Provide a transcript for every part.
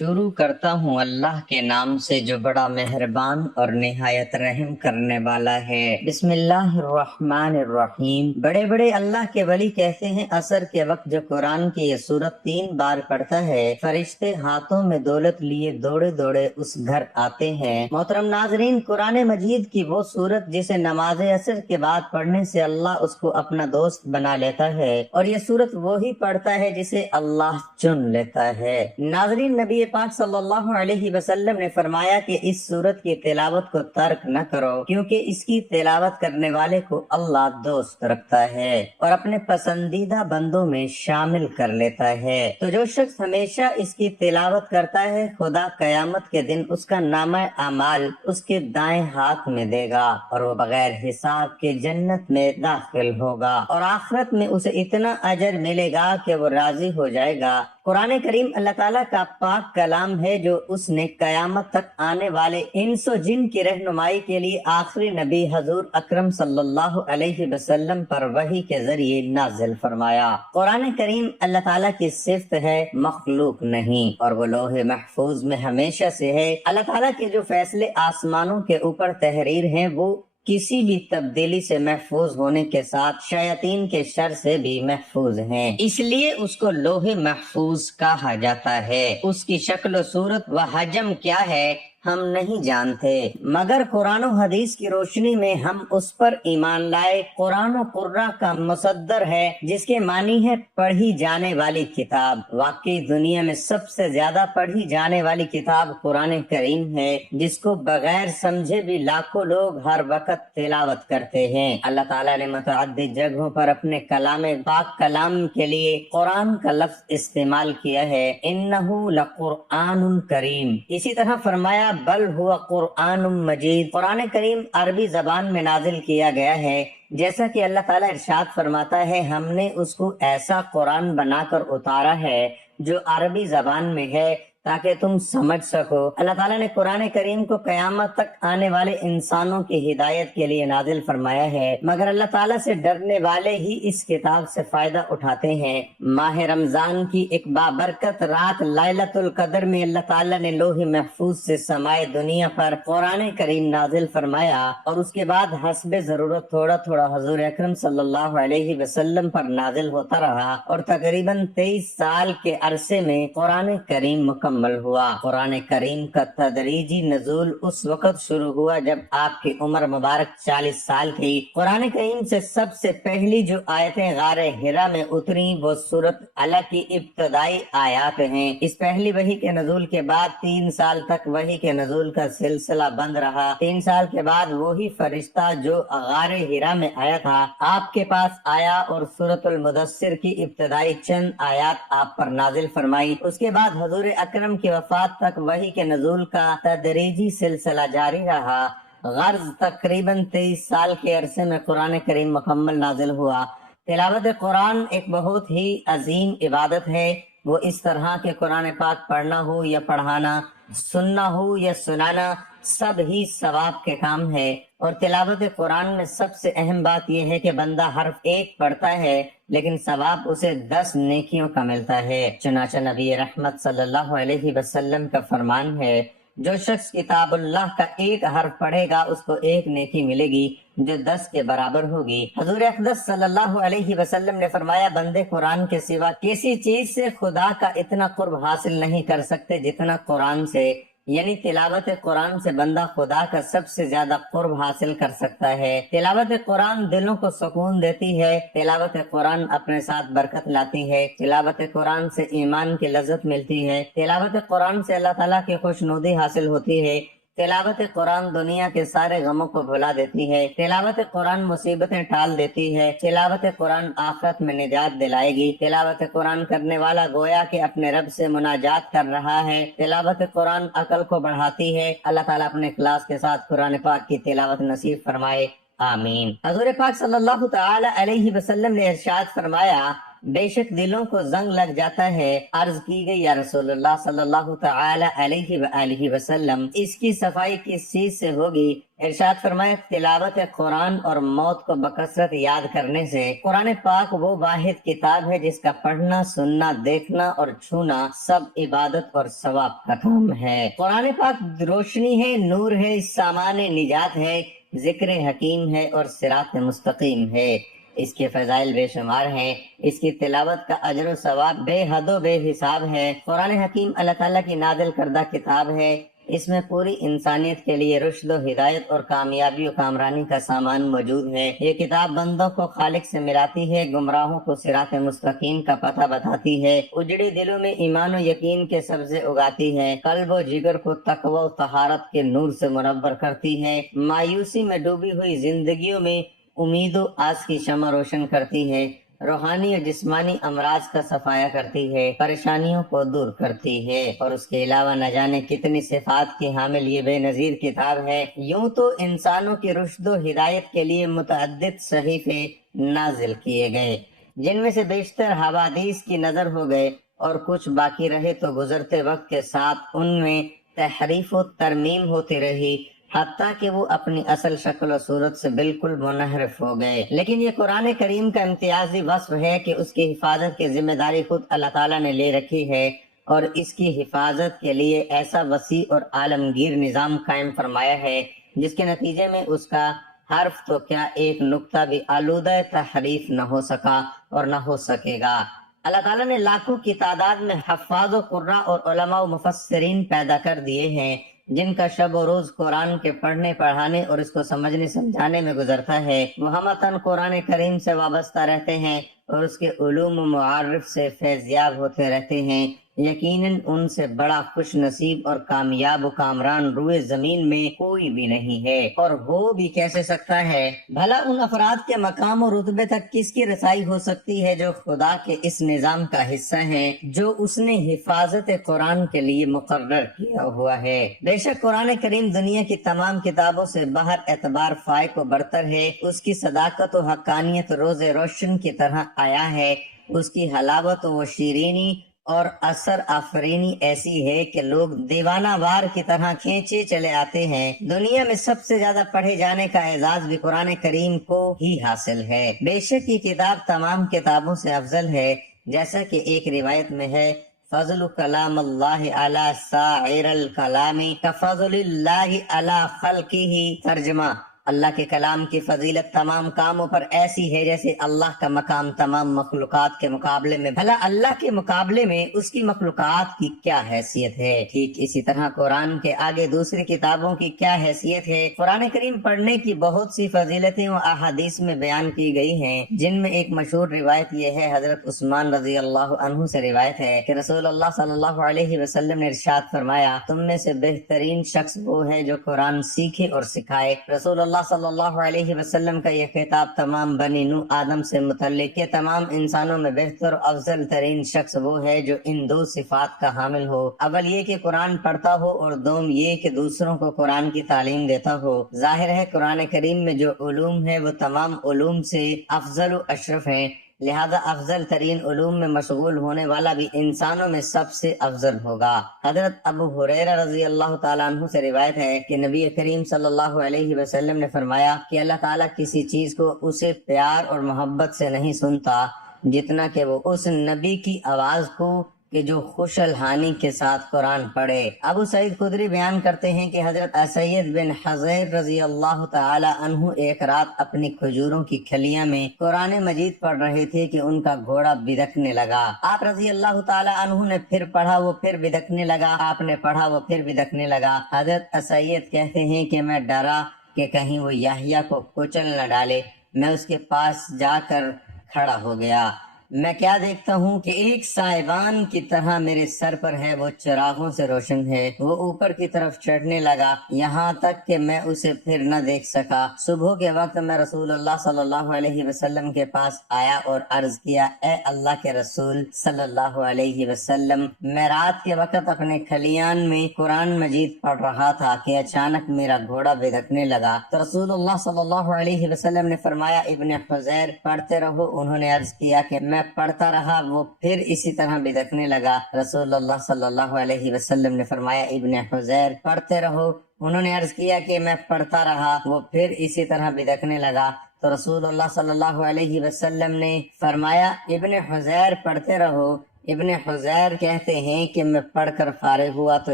شروع کرتا ہوں اللہ کے نام سے جو بڑا مہربان اور نہایت رحم کرنے والا ہے۔ بسم اللہ الرحمن الرحیم۔ بڑے بڑے اللہ کے ولی کہتے ہیں عصر کے وقت جو قرآن کی یہ سورت 3 بار پڑھتا ہے فرشتے ہاتھوں میں دولت لیے دوڑے دوڑے اس گھر آتے ہیں۔ محترم ناظرین، قرآن مجید کی وہ سورت جسے نماز عصر کے بعد پڑھنے سے اللہ اس کو اپنا دوست بنا لیتا ہے، اور یہ سورت وہی پڑھتا ہے جسے اللہ چن لیتا ہے۔ ناظرین، نبی پاک صلی اللہ علیہ وسلم نے فرمایا کہ اس سورت کی تلاوت کو ترک نہ کرو، کیونکہ اس کی تلاوت کرنے والے کو اللہ دوست رکھتا ہے اور اپنے پسندیدہ بندوں میں شامل کر لیتا ہے۔ تو جو شخص ہمیشہ اس کی تلاوت کرتا ہے خدا قیامت کے دن اس کا نامہ اعمال اس کے دائیں ہاتھ میں دے گا اور وہ بغیر حساب کے جنت میں داخل ہوگا، اور آخرت میں اسے اتنا اجر ملے گا کہ وہ راضی ہو جائے گا۔ قرآن کریم اللہ تعالیٰ کا پاک کلام ہے جو اس نے قیامت تک آنے والے انس و جن کی رہنمائی کے لیے آخری نبی حضور اکرم صلی اللہ علیہ وسلم پر وحی کے ذریعے نازل فرمایا۔ قرآن کریم اللہ تعالیٰ کی صفت ہے، مخلوق نہیں، اور وہ لوح محفوظ میں ہمیشہ سے ہے۔ اللہ تعالیٰ کے جو فیصلے آسمانوں کے اوپر تحریر ہیں وہ کسی بھی تبدیلی سے محفوظ ہونے کے ساتھ شیاطین کے شر سے بھی محفوظ ہیں، اس لیے اس کو لوح محفوظ کہا جاتا ہے۔ اس کی شکل و صورت و حجم کیا ہے ہم نہیں جانتے، مگر قرآن و حدیث کی روشنی میں ہم اس پر ایمان لائے۔ قرآن و قرآ کا مصدر ہے جس کے معنی ہے پڑھی جانے والی کتاب۔ واقعی دنیا میں سب سے زیادہ پڑھی جانے والی کتاب قرآن کریم ہے، جس کو بغیر سمجھے بھی لاکھوں لوگ ہر وقت تلاوت کرتے ہیں۔ اللہ تعالیٰ نے متعدد جگہوں پر اپنے کلام پاک کلام کے لیے قرآن کا لفظ استعمال کیا ہے، انہ لقرآن کریم۔ اسی طرح فرمایا بل ہوا قرآن مجید۔ قرآن کریم عربی زبان میں نازل کیا گیا ہے، جیسا کہ اللہ تعالیٰ ارشاد فرماتا ہے ہم نے اس کو ایسا قرآن بنا کر اتارا ہے جو عربی زبان میں ہے تاکہ تم سمجھ سکو۔ اللہ تعالیٰ نے قرآن کریم کو قیامت تک آنے والے انسانوں کی ہدایت کے لیے نازل فرمایا ہے، مگر اللہ تعالیٰ سے ڈرنے والے ہی اس کتاب سے فائدہ اٹھاتے ہیں۔ ماہ رمضان کی ایک بابرکت رات لیلۃ القدر میں اللہ تعالیٰ نے لوح محفوظ سے سمائے دنیا پر قرآن کریم نازل فرمایا، اور اس کے بعد حسب ضرورت تھوڑا تھوڑا حضور اکرم صلی اللہ علیہ وسلم پر نازل ہوتا رہا، اور تقریباً 23 سال کے عرصے میں قرآن کریم مکمل ہوا۔ قرآن کریم کا تدریجی نزول اس وقت شروع ہوا جب آپ کی عمر مبارک 40 سال تھی۔ قرآن کریم سے سب سے پہلی جو آیتیں غار حرا میں اتری وہ سورۃ علق کی ابتدائی آیات ہیں۔ اس پہلی وحی کے نزول کے بعد 3 سال تک وحی کے نزول کا سلسلہ بند رہا۔ 3 سال کے بعد وہی فرشتہ جو غار حرا میں آیا تھا آپ کے پاس آیا اور سورۃ المدثر کی ابتدائی چند آیات آپ پر نازل فرمائی۔ اس کے بعد حضور اکرم کی وفات تک وحی کے نزول کا تدریجی سلسلہ جاری رہا۔ غرض تقریباً 23 سال کے عرصے میں قرآن کریم مکمل نازل ہوا۔ تلاوت قرآن ایک بہت ہی عظیم عبادت ہے۔ وہ اس طرح کے قرآن پاک پڑھنا ہو یا پڑھانا، سننا ہو یا سنانا، سب ہی ثواب کے کام ہے، اور تلاوت قرآن میں سب سے اہم بات یہ ہے کہ بندہ حرف ایک پڑھتا ہے لیکن ثواب اسے 10 نیکیوں کا ملتا ہے۔ چنانچہ نبی رحمت صلی اللہ علیہ وسلم کا فرمان ہے جو شخص کتاب اللہ کا ایک حرف پڑھے گا اس کو 1 نیکی ملے گی جو 10 کے برابر ہوگی۔ حضور اقدس صلی اللہ علیہ وسلم نے فرمایا بندے قرآن کے سوا کسی چیز سے خدا کا اتنا قرب حاصل نہیں کر سکتے جتنا قرآن سے، یعنی تلاوت قرآن سے بندہ خدا کا سب سے زیادہ قرب حاصل کر سکتا ہے۔ تلاوت قرآن دلوں کو سکون دیتی ہے، تلاوت قرآن اپنے ساتھ برکت لاتی ہے، تلاوت قرآن سے ایمان کی لذت ملتی ہے، تلاوت قرآن سے اللہ تعالیٰ کی خوشنودی حاصل ہوتی ہے، تلاوت قرآن دنیا کے سارے غموں کو بھلا دیتی ہے، تلاوت قرآن مصیبتیں ٹال دیتی ہے، تلاوت قرآن آخرت میں نجات دلائے گی، تلاوت قرآن کرنے والا گویا کہ اپنے رب سے مناجات کر رہا ہے، تلاوت قرآن عقل کو بڑھاتی ہے۔ اللہ تعالیٰ اپنے اخلاص کے ساتھ قرآن پاک کی تلاوت نصیب فرمائے، آمین۔ حضور پاک صلی اللہ تعالی علیہ وسلم نے ارشاد فرمایا بے شک دلوں کو زنگ لگ جاتا ہے۔ عرض کی گئی یا رسول اللہ صلی اللہ تعالی علیہ وآلہ وسلم اس کی صفائی کس چیز سے ہوگی؟ ارشاد فرمایا تلاوت قرآن اور موت کو بکثرت یاد کرنے سے۔ قرآن پاک وہ واحد کتاب ہے جس کا پڑھنا، سننا، دیکھنا اور چھونا سب عبادت اور ثواب کا کام ہے۔ قرآن پاک روشنی ہے، نور ہے، سامان نجات ہے، ذکر حکیم ہے اور صراط مستقیم ہے۔ اس کے فضائل بے شمار ہیں، اس کی تلاوت کا اجر و ثواب بے حد و بے حساب ہے۔ قرآن حکیم اللہ تعالیٰ کی نازل کردہ کتاب ہے۔ اس میں پوری انسانیت کے لیے رشد و ہدایت اور کامیابی و کامرانی کا سامان موجود ہے۔ یہ کتاب بندوں کو خالق سے ملاتی ہے، گمراہوں کو صراط مستقیم کا پتہ بتاتی ہے، اجڑے دلوں میں ایمان و یقین کے سبزے اگاتی ہے، قلب و جگر کو تقوی و طہارت کے نور سے منور کرتی ہے، مایوسی میں ڈوبی ہوئی زندگیوں میں امید و آس کی شمع روشن کرتی ہے، روحانی اور جسمانی امراض کا صفایا کرتی ہے، پریشانیوں کو دور کرتی ہے، اور اس کے علاوہ نہ جانے کتنی صفات کی حامل یہ بے نظیر کتاب ہے۔ یوں تو انسانوں کی رشد و ہدایت کے لیے متعدد صحیفے نازل کیے گئے، جن میں سے بیشتر حوادث کی نظر ہو گئے اور کچھ باقی رہے تو گزرتے وقت کے ساتھ ان میں تحریف و ترمیم ہوتی رہی، حتیٰ کہ وہ اپنی اصل شکل و صورت سے بالکل منحرف ہو گئے۔ لیکن یہ قرآن کریم کا امتیازی وصف ہے کہ اس کی حفاظت کی ذمہ داری خود اللہ تعالیٰ نے لے رکھی ہے، اور اس کی حفاظت کے لیے ایسا وسیع اور عالمگیر نظام قائم فرمایا ہے جس کے نتیجے میں اس کا حرف تو کیا ایک نقطہ بھی آلودہ تحریف نہ ہو سکا اور نہ ہو سکے گا۔ اللہ تعالیٰ نے لاکھوں کی تعداد میں حفاظ و قراء اور علماء و مفسرین پیدا کر دیے ہیں، جن کا شب و روز قرآن کے پڑھنے پڑھانے اور اس کو سمجھنے سمجھانے میں گزرتا ہے۔ وہ ہمتاً قرآن کریم سے وابستہ رہتے ہیں اور اس کے علوم و معارف سے فیضیاب ہوتے رہتے ہیں۔ یقیناً ان سے بڑا خوش نصیب اور کامیاب و کامران روئے زمین میں کوئی بھی نہیں ہے، اور ہو بھی کیسے سکتا ہے۔ بھلا ان افراد کے مقام و رتبے تک کس کی رسائی ہو سکتی ہے جو خدا کے اس نظام کا حصہ ہیں جو اس نے حفاظت قرآن کے لیے مقرر کیا ہوا ہے۔ بے شک قرآن کریم دنیا کی تمام کتابوں سے باہر اعتبار فائق و برتر ہے۔ اس کی صداقت و حقانیت روز روشن کی طرح آیا ہے، اس کی حلاوت و شیرینی اور اثر آفرینی ایسی ہے کہ لوگ دیوانہ وار کی طرح کھینچے چلے آتے ہیں۔ دنیا میں سب سے زیادہ پڑھے جانے کا اعزاز بھی قرآن کریم کو ہی حاصل ہے۔ بے شک یہ کتاب تمام کتابوں سے افضل ہے، جیسا کہ ایک روایت میں ہے فضل کلام اللہ علی سائر الکلام کفضل اللہ علی خلقہ۔ ترجمہ: اللہ کے کلام کی فضیلت تمام کاموں پر ایسی ہے جیسے اللہ کا مقام تمام مخلوقات کے مقابلے میں۔ بھلا اللہ کے مقابلے میں اس کی مخلوقات کی کیا حیثیت ہے؟ ٹھیک اسی طرح قرآن کے آگے دوسری کتابوں کی کیا حیثیت ہے؟ قرآن کریم پڑھنے کی بہت سی فضیلتیں و احادیث میں بیان کی گئی ہیں، جن میں ایک مشہور روایت یہ ہے، حضرت عثمان رضی اللہ عنہ سے روایت ہے کہ رسول اللہ صلی اللہ علیہ وسلم نے ارشاد فرمایا، تم میں سے بہترین شخص وہ ہے جو قرآن سیکھے اور سکھائے۔ رسول اللہ صلی اللہ علیہ وسلم کا یہ خطاب تمام بنی نوح آدم سے متعلق کہ تمام انسانوں میں بہتر افضل ترین شخص وہ ہے جو ان دو صفات کا حامل ہو، اول یہ کہ قرآن پڑھتا ہو اور دوم یہ کہ دوسروں کو قرآن کی تعلیم دیتا ہو۔ ظاہر ہے قرآن کریم میں جو علوم ہے وہ تمام علوم سے افضل و اشرف ہیں، لہذا افضل ترین علوم میں مشغول ہونے والا بھی انسانوں میں سب سے افضل ہوگا۔ حضرت ابو ہریرہ رضی اللہ تعالیٰ عنہ سے روایت ہے کہ نبی کریم صلی اللہ علیہ وسلم نے فرمایا کہ اللہ تعالیٰ کسی چیز کو اسے پیار اور محبت سے نہیں سنتا جتنا کہ وہ اس نبی کی آواز کو کہ جو خوش الحانی کے ساتھ قرآن پڑھے۔ ابو سعید خدری بیان کرتے ہیں کہ حضرت سید بن حضیر رضی اللہ تعالی عنہ ایک رات اپنی کھجوروں کی کھلیاں میں قرآن مجید پڑھ رہے تھے کہ ان کا گھوڑا بدکنے لگا۔ آپ رضی اللہ تعالی عنہ نے پھر پڑھا، وہ پھر بدکنے لگا، آپ نے پڑھا، وہ پھر بدکنے لگا۔ حضرت سید کہتے ہیں کہ میں ڈرا کہ کہیں وہ یحییٰ کو کچل نہ ڈالے، میں اس کے پاس جا کر کھڑا ہو گیا۔ میں کیا دیکھتا ہوں کہ ایک سائبان کی طرح میرے سر پر ہے، وہ چراغوں سے روشن ہے، وہ اوپر کی طرف چڑھنے لگا یہاں تک کہ میں اسے پھر نہ دیکھ سکا۔ صبح کے وقت میں رسول اللہ صلی اللہ علیہ وسلم کے پاس آیا اور عرض کیا، اے اللہ کے رسول صلی اللہ علیہ وسلم، میں رات کے وقت اپنے کھلیان میں قرآن مجید پڑھ رہا تھا کہ اچانک میرا گھوڑا بدکنے لگا۔ تو رسول اللہ صلی اللہ علیہ وسلم نے فرمایا، ابن حذیر پڑھتے رہو۔ انہوں نے عرض کیا کہ میں میں پڑھتا رہا وہ پھر اسی طرح بھٹکنے لگا۔ رسول اللہ صلی اللہ علیہ وسلم نے فرمایا ابن حذیر پڑھتے رہو۔ انہوں نے عرض کیا کہ میں پڑھتا رہا وہ پھر اسی طرح بھٹکنے لگا، تو رسول اللہ صلی اللہ علیہ وسلم نے فرمایا ابن حذیر پڑھتے رہو۔ ابن حذیر کہتے ہیں کہ میں پڑھ کر فارغ ہوا تو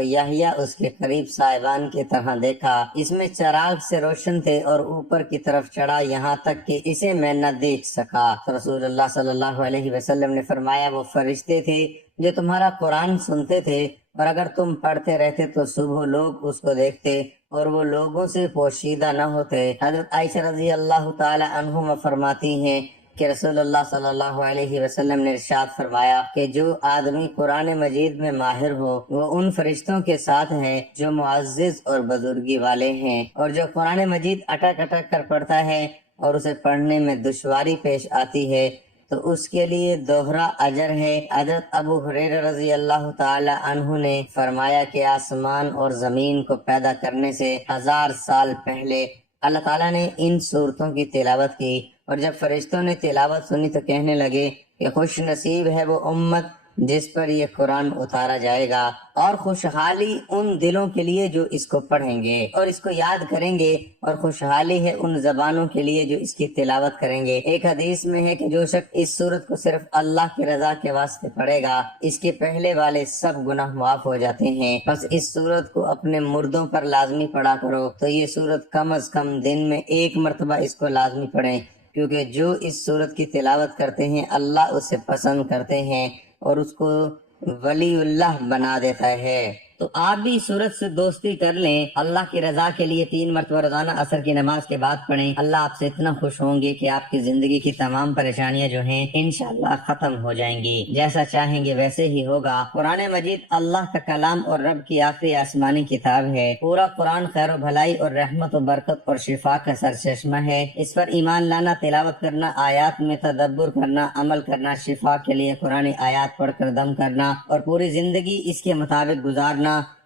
یحییٰ اس کے قریب صاحبان کی طرح دیکھا، اس میں چراغ سے روشن تھے اور اوپر کی طرف چڑھا یہاں تک کہ اسے میں نہ دیکھ سکا۔ تو رسول اللہ صلی اللہ علیہ وسلم نے فرمایا وہ فرشتے تھے جو تمہارا قرآن سنتے تھے، اور اگر تم پڑھتے رہتے تو صبح لوگ اس کو دیکھتے اور وہ لوگوں سے پوشیدہ نہ ہوتے۔ حضرت عائشہ رضی اللہ تعالی عنہما فرماتی ہیں کہ رسول اللہ صلی اللہ علیہ وسلم نے ارشاد فرمایا کہ جو آدمی قرآن مجید میں ماہر ہو وہ ان فرشتوں کے ساتھ ہے جو معزز اور بزرگی والے ہیں، اور جو قرآن مجید اٹک اٹک کر پڑھتا ہے اور اسے پڑھنے میں دشواری پیش آتی ہے تو اس کے لیے دوہرا اجر ہے۔ حضرت ابو ہریرہ رضی اللہ تعالی عنہ نے فرمایا کہ آسمان اور زمین کو پیدا کرنے سے 1000 سال پہلے اللہ تعالیٰ نے ان صورتوں کی تلاوت کی، اور جب فرشتوں نے تلاوت سنی تو کہنے لگے کہ خوش نصیب ہے وہ امت جس پر یہ قرآن اتارا جائے گا، اور خوشحالی ان دلوں کے لیے جو اس کو پڑھیں گے اور اس کو یاد کریں گے، اور خوشحالی ہے ان زبانوں کے لیے جو اس کی تلاوت کریں گے۔ ایک حدیث میں ہے کہ جو شخص اس سورت کو صرف اللہ کی رضا کے واسطے پڑھے گا اس کے پہلے والے سب گناہ معاف ہو جاتے ہیں۔ بس اس سورت کو اپنے مردوں پر لازمی پڑھا کرو، تو یہ سورت کم از کم دن میں 1 مرتبہ اس کو لازمی پڑھیں، کیونکہ جو اس سورت کی تلاوت کرتے ہیں اللہ اسے پسند کرتے ہیں اور اس کو ولی اللہ بنا دیتا ہے۔ تو آپ بھی سورت سے دوستی کر لیں، اللہ کی رضا کے لیے 3 مرتبہ روزانہ عصر کی نماز کے بعد پڑھیں۔ اللہ آپ سے اتنا خوش ہوں گے کہ آپ کی زندگی کی تمام پریشانیاں جو ہیں انشاءاللہ ختم ہو جائیں گی، جیسا چاہیں گے ویسے ہی ہوگا۔ قرآن مجید اللہ کا کلام اور رب کی آخری آسمانی کتاب ہے۔ پورا قرآن خیر و بھلائی اور رحمت و برکت اور شفا کا سرچشمہ ہے۔ اس پر ایمان لانا، تلاوت کرنا، آیات میں تدبر کرنا، عمل کرنا، شفا کے لیے قرآن آیات پڑھ کر دم کرنا اور پوری زندگی اس کے مطابق گزارنا،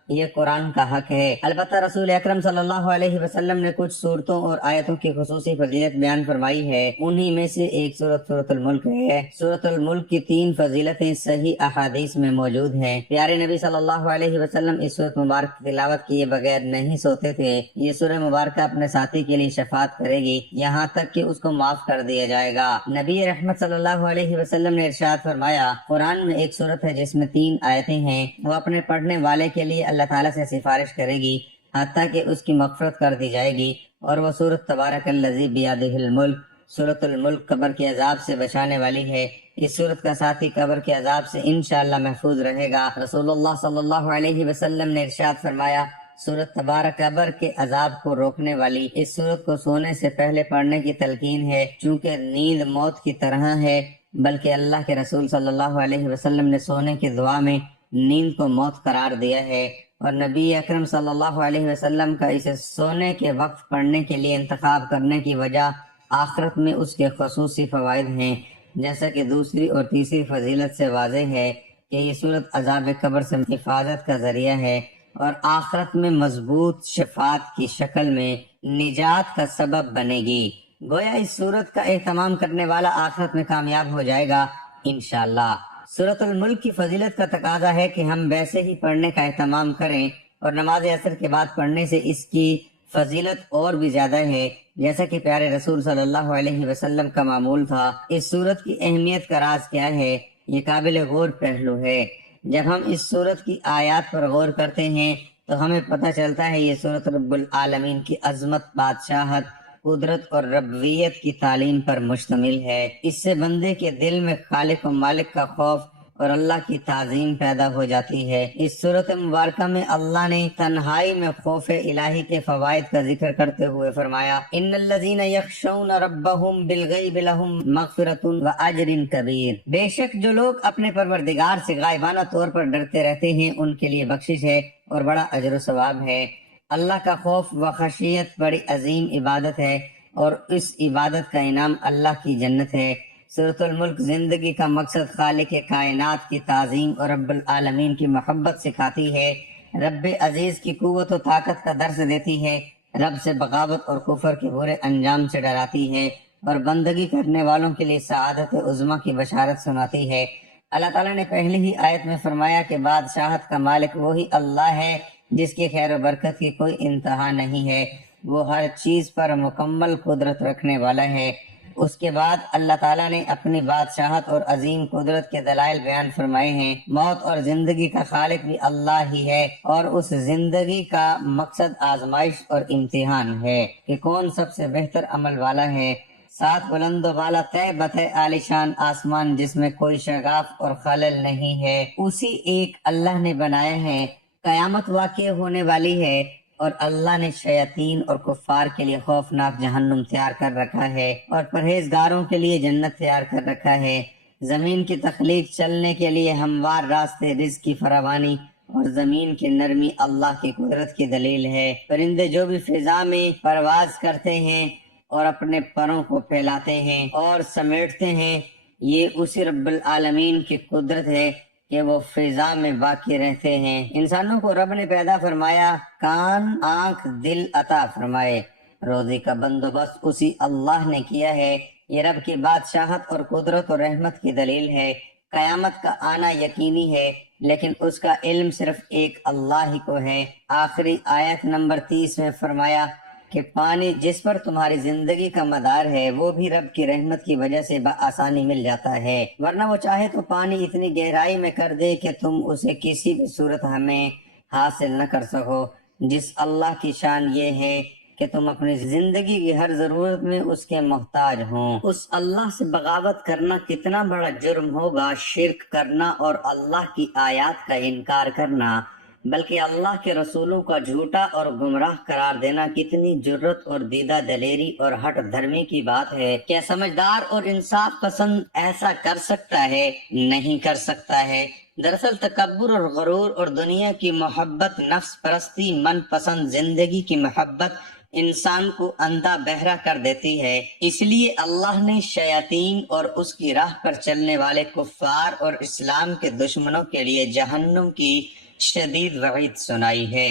یہ قرآن کا حق ہے۔ البتہ رسول اکرم صلی اللہ علیہ وسلم نے کچھ صورتوں اور آیتوں کی خصوصی فضیلت بیان فرمائی ہے، انہی میں سے ایک سورۃ الملک ہے۔ سورۃ الملک کی 3 فضیلتیں صحیح احادیث میں موجود ہیں۔ پیارے نبی صلی اللہ علیہ وسلم اس سورۃ مبارک کی تلاوت کیے بغیر نہیں سوتے تھے۔ یہ سورہ مبارکہ اپنے ساتھی کے لیے شفاعت کرے گی یہاں تک کہ اس کو معاف کر دیا جائے گا۔ نبی رحمت صلی اللہ علیہ وسلم نے ارشاد فرمایا قرآن میں ایک سورت ہے جس میں 3 آیتیں ہیں، وہ اپنے پڑھنے والے کے لیے اللہ تعالیٰ سے سفارش کرے گی حتیٰ کہ اس کی مغفرت کر دی جائے گی، اور وہ سورۃ تبارک الذی بیدہ الملک، سورۃ الملک قبر کے عذاب سے بچانے والی ہے۔ اس سورت کا ساتھی قبر کے عذاب سے انشاءاللہ محفوظ رہے گا۔ رسول اللہ صلی اللہ علیہ وسلم نے ارشاد فرمایا سورۃ تبارک قبر کے عذاب کو روکنے والی اس سورت کو سونے سے پہلے پڑھنے کی تلقین ہے، چونکہ نیند موت کی طرح ہے، بلکہ اللہ کے رسول صلی اللہ علیہ وسلم نے سونے کی دعا میں نیند کو موت قرار دیا ہے، اور نبی اکرم صلی اللہ علیہ وسلم کا اسے سونے کے وقت پڑھنے کے لیے انتخاب کرنے کی وجہ آخرت میں اس کے خصوصی فوائد ہیں، جیسا کہ دوسری اور تیسری فضیلت سے واضح ہے کہ یہ سورت عذاب قبر سے حفاظت کا ذریعہ ہے اور آخرت میں مضبوط شفاعت کی شکل میں نجات کا سبب بنے گی۔ گویا اس سورت کا اہتمام کرنے والا آخرت میں کامیاب ہو جائے گا انشاءاللہ۔ سورۃ الملک کی فضیلت کا تقاضا ہے کہ ہم ویسے ہی پڑھنے کا اہتمام کریں، اور نماز عصر کے بعد پڑھنے سے اس کی فضیلت اور بھی زیادہ ہے، جیسا کہ پیارے رسول صلی اللہ علیہ وسلم کا معمول تھا۔ اس سورت کی اہمیت کا راز کیا ہے؟ یہ قابل غور پہلو ہے۔ جب ہم اس سورت کی آیات پر غور کرتے ہیں تو ہمیں پتہ چلتا ہے یہ سورت رب العالمین کی عظمت، بادشاہت، قدرت اور ربوبیت کی تعلیم پر مشتمل ہے۔ اس سے بندے کے دل میں خالق و مالک کا خوف اور اللہ کی تعظیم پیدا ہو جاتی ہے۔ اس سورۃ مبارکہ میں اللہ نے تنہائی میں خوف الہی کے فوائد کا ذکر کرتے ہوئے فرمایا ان الذین یخشون ربهم بالغیب لهم مغفرۃ واجر کبیر، بے شک جو لوگ اپنے پروردگار سے غائبانہ طور پر ڈرتے رہتے ہیں ان کے لیے بخشش ہے اور بڑا اجر و ثواب ہے۔ اللہ کا خوف و خشیت بڑی عظیم عبادت ہے، اور اس عبادت کا انعام اللہ کی جنت ہے۔ سورۃ الملک زندگی کا مقصد خالق کائنات کی تعظیم اور رب العالمین کی محبت سکھاتی ہے، رب عزیز کی قوت و طاقت کا درس دیتی ہے، رب سے بغاوت اور کفر کے برے انجام سے ڈراتی ہے، اور بندگی کرنے والوں کے لیے سعادت عظمیٰ کی بشارت سناتی ہے۔ اللہ تعالیٰ نے پہلی ہی آیت میں فرمایا کہ بادشاہت کا مالک وہی اللہ ہے جس کی خیر و برکت کی کوئی انتہا نہیں ہے، وہ ہر چیز پر مکمل قدرت رکھنے والا ہے۔ اس کے بعد اللہ تعالیٰ نے اپنی بادشاہت اور عظیم قدرت کے دلائل بیان فرمائے ہیں۔ موت اور زندگی کا خالق بھی اللہ ہی ہے، اور اس زندگی کا مقصد آزمائش اور امتحان ہے کہ کون سب سے بہتر عمل والا ہے۔ ساتھ بلند و بالا طے بتہ عالیشان آسمان جس میں کوئی شگاف اور خلل نہیں ہے، اسی ایک اللہ نے بنایا ہے۔ قیامت واقع ہونے والی ہے، اور اللہ نے شیاطین اور کفار کے لیے خوفناک جہنم تیار کر رکھا ہے، اور پرہیزگاروں کے لیے جنت تیار کر رکھا ہے۔ زمین کی تخلیق چلنے کے لیے ہموار راستے، رزق کی فراوانی اور زمین کی نرمی اللہ کی قدرت کی دلیل ہے۔ پرندے جو بھی فضا میں پرواز کرتے ہیں اور اپنے پروں کو پھیلاتے ہیں اور سمیٹتے ہیں، یہ اسی رب العالمین کی قدرت ہے کہ وہ فضا میں باقی رہتے ہیں۔ انسانوں کو رب نے پیدا فرمایا، کان، آنکھ، دل عطا فرمائے۔ روزی کا بندوبست اسی اللہ نے کیا ہے۔ یہ رب کی بادشاہت اور قدرت اور رحمت کی دلیل ہے۔ قیامت کا آنا یقینی ہے، لیکن اس کا علم صرف ایک اللہ ہی کو ہے۔ آخری آیت نمبر 30 میں فرمایا کہ پانی جس پر تمہاری زندگی کا مدار ہے وہ بھی رب کی رحمت کی وجہ سے بآسانی مل جاتا ہے، ورنہ وہ چاہے تو پانی اتنی گہرائی میں کر دے کہ تم اسے کسی بھی صورت ہمیں حاصل نہ کر سکو۔ جس اللہ کی شان یہ ہے کہ تم اپنی زندگی کی ہر ضرورت میں اس کے محتاج ہوں۔ اس اللہ سے بغاوت کرنا کتنا بڑا جرم ہوگا، شرک کرنا اور اللہ کی آیات کا انکار کرنا، بلکہ اللہ کے رسولوں کا جھوٹا اور گمراہ قرار دینا کتنی جرت اور دیدہ دلیری اور ہٹ دھرمی کی بات ہے۔ کیا سمجھدار اور انصاف پسند ایسا کر سکتا ہے؟ نہیں کر سکتا ہے۔ دراصل تکبر اور غرور اور دنیا کی محبت، نفس پرستی، من پسند زندگی کی محبت انسان کو اندھا بہرا کر دیتی ہے۔ اس لیے اللہ نے شیاطین اور اس کی راہ پر چلنے والے کفار اور اسلام کے دشمنوں کے لیے جہنم کی شدید وعید سنائی ہے،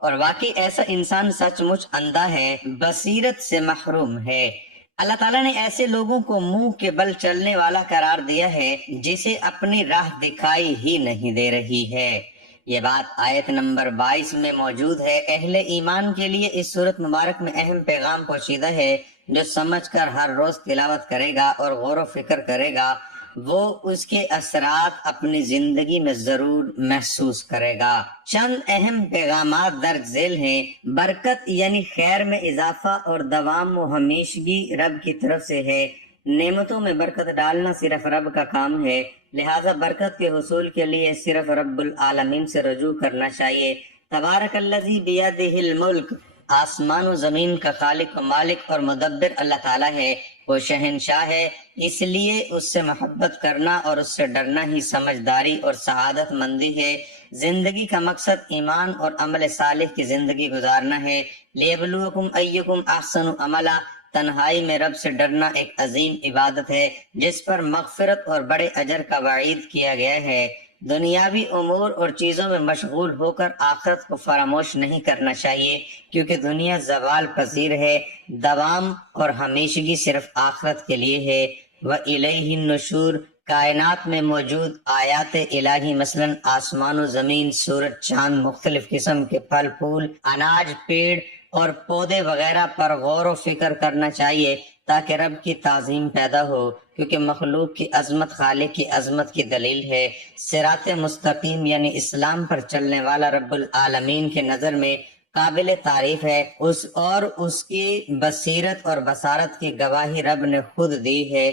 اور واقعی ایسا انسان سچ مچ اندھا ہے، بصیرت سے محروم ہے۔ اللہ تعالیٰ نے ایسے لوگوں کو منہ کے بل چلنے والا قرار دیا ہے جسے اپنی راہ دکھائی ہی نہیں دے رہی ہے۔ یہ بات آیت نمبر 22 میں موجود ہے۔ اہل ایمان کے لیے اس سورت مبارک میں اہم پیغام پوشیدہ ہے، جو سمجھ کر ہر روز تلاوت کرے گا اور غور و فکر کرے گا، وہ اس کے اثرات اپنی زندگی میں ضرور محسوس کرے گا۔ چند اہم پیغامات درج ذیل ہیں۔ برکت یعنی خیر میں اضافہ اور دوام و ہمیشگی رب کی طرف سے ہے۔ نعمتوں میں برکت ڈالنا صرف رب کا کام ہے، لہذا برکت کے حصول کے لیے صرف رب العالمین سے رجوع کرنا چاہیے۔ تبارک الذی بیدہ الملک، آسمان و زمین کا خالق و مالک اور مدبر اللہ تعالیٰ ہے، وہ شہنشاہ ہے، اس لیے اس سے محبت کرنا اور اس سے ڈرنا ہی سمجھداری اور سعادت مندی ہے۔ زندگی کا مقصد ایمان اور عمل صالح کی زندگی گزارنا ہے۔ لیبلوکم ایکم احسن عملا، تنہائی میں رب سے ڈرنا ایک عظیم عبادت ہے جس پر مغفرت اور بڑے اجر کا وعید کیا گیا ہے۔ دنیاوی امور اور چیزوں میں مشغول ہو کر آخرت کو فراموش نہیں کرنا چاہیے، کیونکہ دنیا زوال پذیر ہے، دوام اور ہمیشگی صرف آخرت کے لیے ہے۔ وَإِلَيْهِ النُّشُورُ، کائنات میں موجود آیات الہی مثلاً آسمان و زمین، سورج، چاند، مختلف قسم کے پھل پھول، اناج، پیڑ اور پودے وغیرہ پر غور و فکر کرنا چاہیے تاکہ رب کی تعظیم پیدا ہو، کیونکہ مخلوق کی عظمت خالق کی عظمت کی دلیل ہے۔ صراط مستقیم یعنی اسلام پر چلنے والا رب العالمین کے نظر میں قابل تعریف ہے، اس کی بصیرت اور بصارت کی گواہی رب نے خود دی ہے۔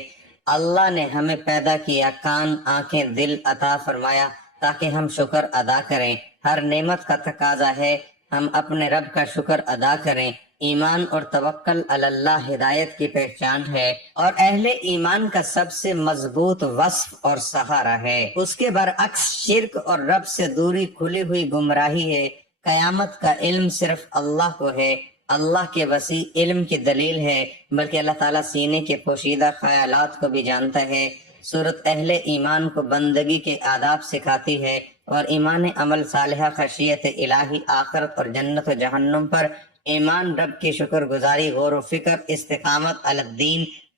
اللہ نے ہمیں پیدا کیا، کان، آنکھیں، دل عطا فرمایا تاکہ ہم شکر ادا کریں۔ ہر نعمت کا تقاضا ہے ہم اپنے رب کا شکر ادا کریں۔ ایمان اور توکل علی اللہ ہدایت کی پہچان ہے اور اہل ایمان کا سب سے مضبوط وصف اور سہارا ہے۔ اس کے برعکس شرک اور رب سے دوری کھلی ہوئی گمراہی ہے۔ قیامت کا علم صرف اللہ کو ہے۔ اللہ کے وسیع علم کی دلیل ہے، بلکہ اللہ تعالیٰ سینے کے پوشیدہ خیالات کو بھی جانتا ہے۔ سورت اہل ایمان کو بندگی کے آداب سکھاتی ہے اور ایمان عمل صالحہ، خشیت الہی، آخرت اور جنت و جہنم پر ایمان، رب کی شکر گزاری، غور و فکر، استقامت علی الدین،